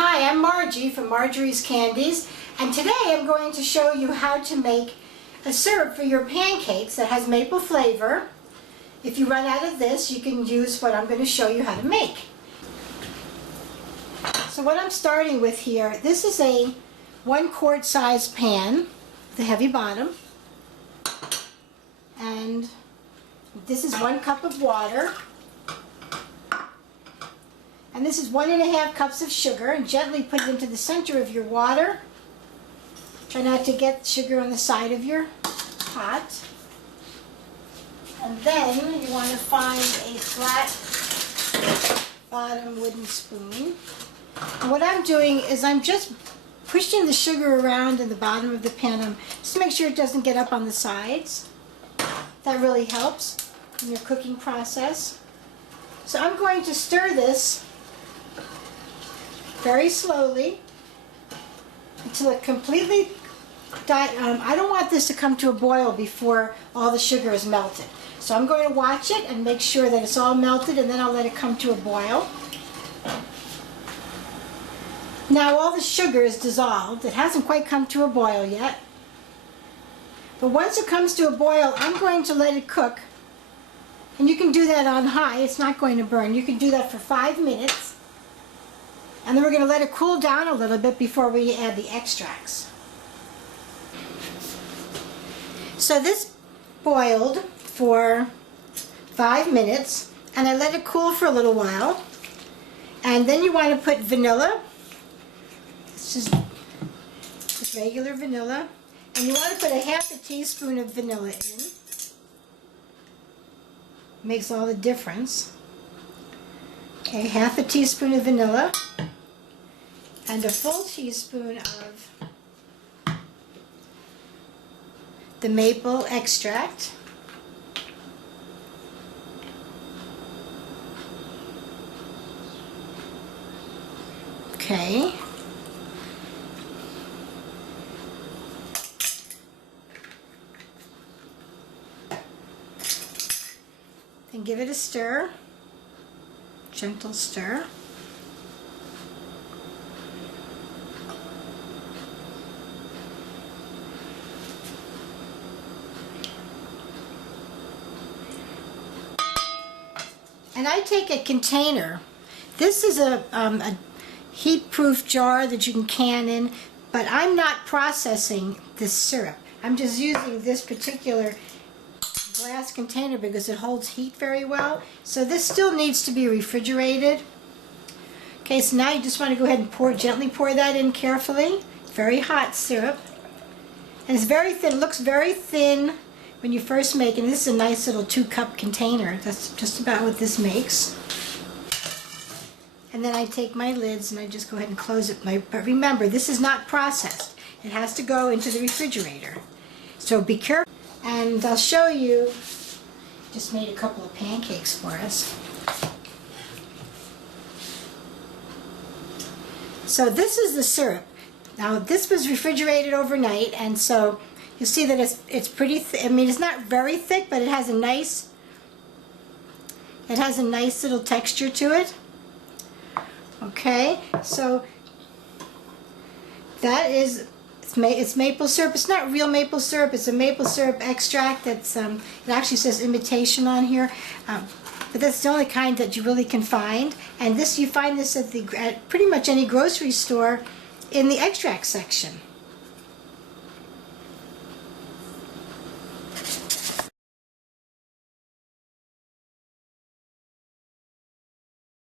Hi, I'm Margie from Marjorie's Candies, and today I'm going to show you how to make a syrup for your pancakes that has maple flavor. If you run out of this, you can use what I'm going to show you how to make. So what I'm starting with here, this is a 1-quart size pan with a heavy bottom, and this is 1 cup of water. And this is 1½ cups of sugar, and gently put it into the center of your water. Try not to get sugar on the side of your pot. And then you want to find a flat bottom wooden spoon. And what I'm doing is I'm just pushing the sugar around in the bottom of the pan just to make sure it doesn't get up on the sides. That really helps in your cooking process. So I'm going to stir this very slowly until it completely I don't want this to come to a boil before all the sugar is melted. So I'm going to watch it and make sure that it's all melted, and then I'll let it come to a boil. Now all the sugar is dissolved. It hasn't quite come to a boil yet. But once it comes to a boil, I'm going to let it cook. And you can do that on high. It's not going to burn. You can do that for 5 minutes. And then we're going to let it cool down a little bit before we add the extracts. So this boiled for 5 minutes, and I let it cool for a little while. And then you want to put vanilla. This is just regular vanilla. And you want to put a ½ teaspoon of vanilla in. Makes all the difference. Okay, ½ teaspoon of vanilla. And a full teaspoon of the maple extract. Okay. Then give it a stir, gentle stir. And I take a container. This is a heat-proof jar that you can can in, but I'm not processing this syrup. I'm just using this particular glass container because it holds heat very well. So this still needs to be refrigerated. Okay, so now you just want to go ahead and gently pour that in carefully. Very hot syrup. And it's very thin. It looks very thin when you first make it. And this is a nice little 2-cup container. That's just about what this makes. And then I take my lids and I just go ahead and close it. But remember, this is not processed. It has to go into the refrigerator. So be careful. And I'll show you, just made a couple of pancakes for us. So this is the syrup. Now this was refrigerated overnight, and so you see that it's pretty thick. I mean, it's not very thick, but it has a nice little texture to it. Okay, so that is it's maple syrup. It's not real maple syrup. It's a maple syrup extract. That's it actually says imitation on here, but that's the only kind that you really can find. And this, you find this at pretty much any grocery store in the extract section.